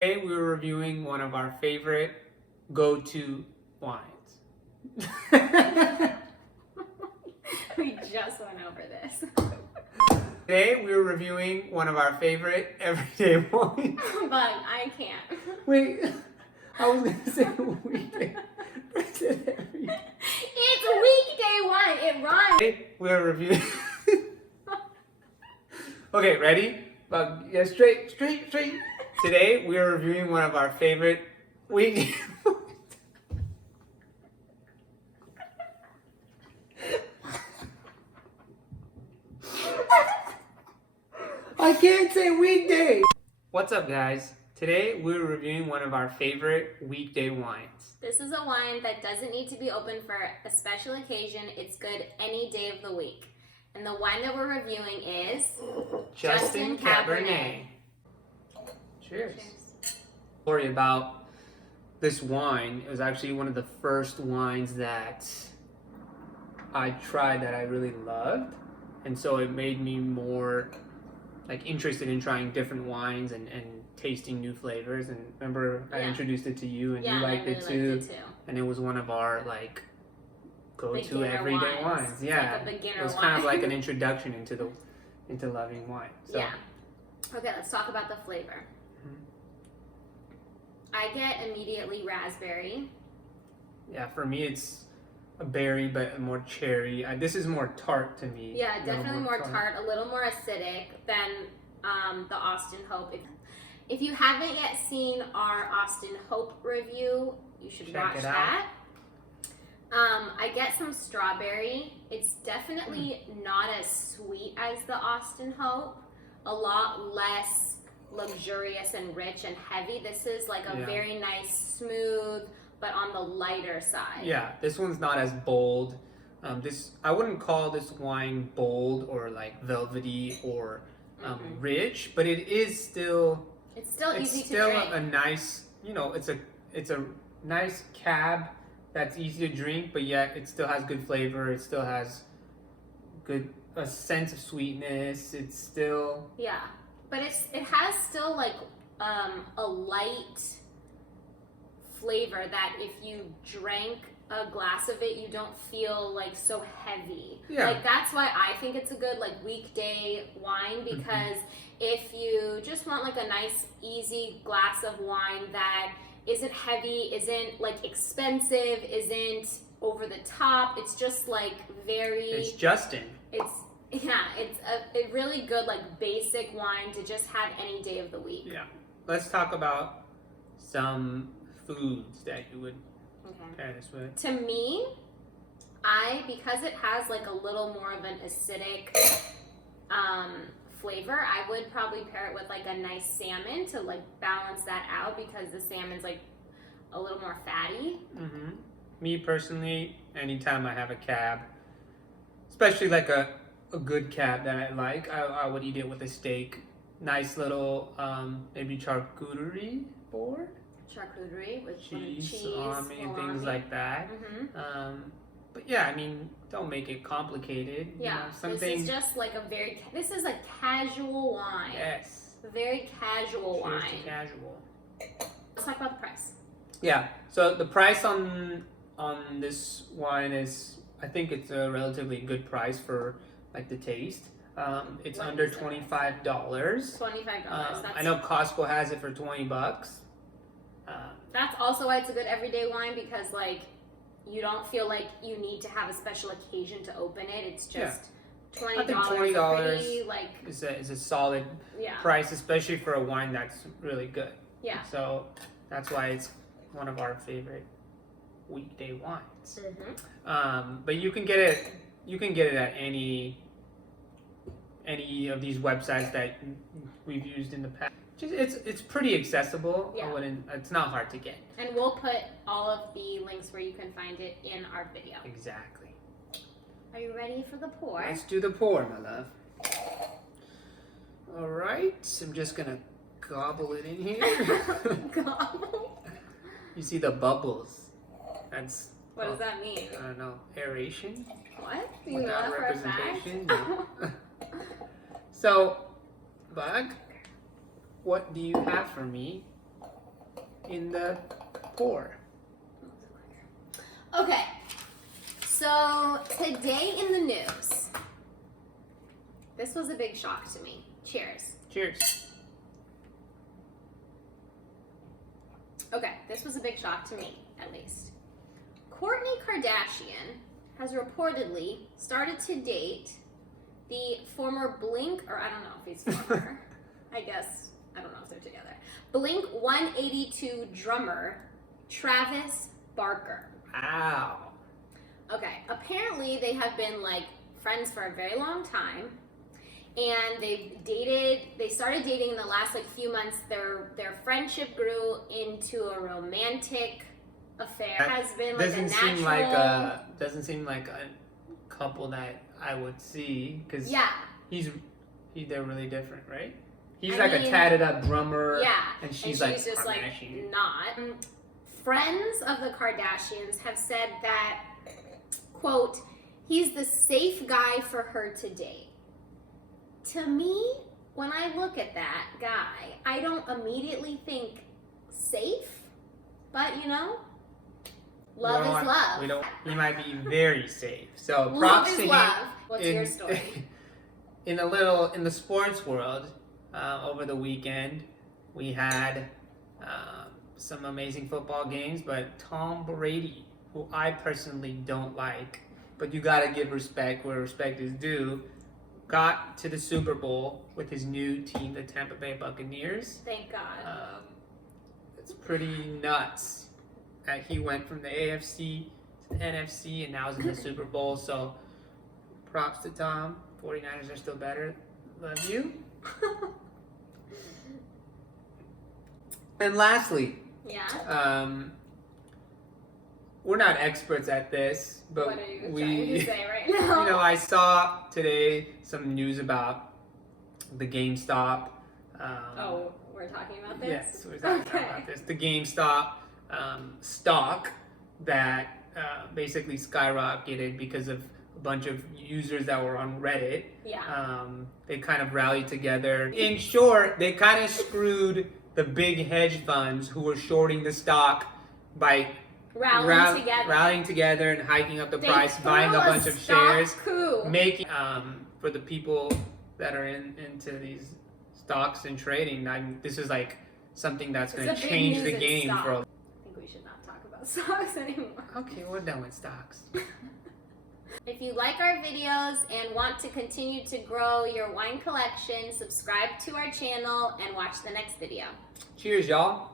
Today we were reviewing one of our favorite go-to wines. We just went over this. Today we were reviewing one of our favorite everyday wines. But I can't. Wait, I was gonna say weekday. I said everyday. It's weekday wine. It rhymes. Today we are reviewing. Okay, ready? Yeah, straight. Today we are reviewing one of our favorite weekday. I can't say weekday. What's up, guys? Today we're reviewing one of our favorite weekday wines. This is a wine that doesn't need to be open for a special occasion. It's good any day of the week. And the wine that we're reviewing is Justin Cabernet. Cheers. Story about this wine. It was actually one of the first wines that I tried that I really loved, and so it made me more interested in trying different wines and tasting new flavors. And remember, I introduced it to you, and you liked it too. And it was one of our go-to everyday wines. Yeah, like a beginner it was wine. kind of like an introduction into loving wine. So. Yeah. Okay, let's talk about the flavor. I get immediately raspberry. Yeah, for me it's a berry, but more cherry. This is more tart to me. Yeah, definitely more tart, a little more acidic than the Austin Hope. If you haven't yet seen our Austin Hope review, you should watch that. I get some strawberry. It's definitely not as sweet as the Austin Hope. A lot less luxurious and rich and heavy. This is like a very nice, smooth, but on the lighter side. Yeah, this one's not as bold. I wouldn't call this wine bold or velvety or rich, but it is still. It's still easy to drink. It's still a nice, it's a nice cab that's easy to drink, but yet it still has good flavor. It still has a sense of sweetness. It's still but it has still a light flavor that if you drank a glass of it, you don't feel so heavy. Yeah. That's why I think it's a good weekday wine, because if you just want a nice easy glass of wine that isn't heavy, isn't expensive, isn't over the top, it's just very. It's Justin. It's a really good basic wine to just have any day of the week. Yeah. Let's talk about some foods that you would pair this with. To me, because it has a little more of an acidic flavor, I would probably pair it with a nice salmon to balance that out, because the salmon's a little more fatty. Me personally, anytime I have a cab, especially a good cab that I like, I would eat it with a steak. Nice little maybe charcuterie board. Charcuterie with cheese, salami and things like that. But yeah, don't make it complicated. Yeah, this is just this is a casual wine. Yes. A very casual wine. Cheers to casual. Let's talk about the price. Yeah, so the price on this wine is, I think it's a relatively good price for the taste. It's under $25. $25. I know Costco has it for $20. That's also why it's a good everyday wine, because you don't feel you need to have a special occasion to open it. It's just $20. I think $20 is a solid price, especially for a wine that's really good. Yeah. So that's why it's one of our favorite weekday wines. But you can get it at any of these websites that we've used in the past. It's pretty accessible. Yeah. It's not hard to get. And we'll put all of the links where you can find it in our video. Exactly. Are you ready for the pour? Let's do the pour, my love. All right. I'm just gonna gobble it in here. Gobble? You see the bubbles? What does that mean? I don't know. Aeration? What? Do you know that for a fact? No. So, Bug, what do you have for me in the pour. Okay, so today in the news, this was a big shock to me. Cheers. Cheers. Okay, this was a big shock to me, at least. Kourtney Kardashian has reportedly started to date the former Blink, or I don't know if he's former, I guess, I don't know if they're together, Blink 182 drummer, Travis Barker. Wow. Okay, apparently they have been like friends for a very long time, and they started dating in the last like few months. Their friendship grew into a romantic affair. It has been like a natural... Doesn't seem like a couple that I would see, because they're really different, right? He's a tatted up drummer, and she's like just like not. Friends of the Kardashians have said that, quote, he's the safe guy for her to date. To me, when I look at that guy, I don't immediately think safe, but you know, love is love. He might be very safe. So love props is to him. love. What's your story? In the sports world, over the weekend, we had some amazing football games, but Tom Brady, who I personally don't like, but you gotta give respect where respect is due, got to the Super Bowl with his new team, the Tampa Bay Buccaneers. Thank God. It's pretty nuts that he went from the AFC to the NFC and now is in the Super Bowl. So props to Tom. 49ers are still better. Love you. And lastly, we're not experts at this, but what are you trying to say right now? You know, I saw today some news about the GameStop. We're talking about this? Yes, we're talking about this. The GameStop stock that basically skyrocketed because of a bunch of users that were on Reddit. Yeah. They kind of rallied together. In short, they kind of screwed the big hedge funds who were shorting the stock by rallying together and hiking up the price, buying a bunch of shares, making for the people that are into these stocks and trading. This is like something that's going to change the game for. I think we should not talk about stocks anymore. Okay, we're done with stocks. If you like our videos and want to continue to grow your wine collection, subscribe to our channel and watch the next video. Cheers, y'all.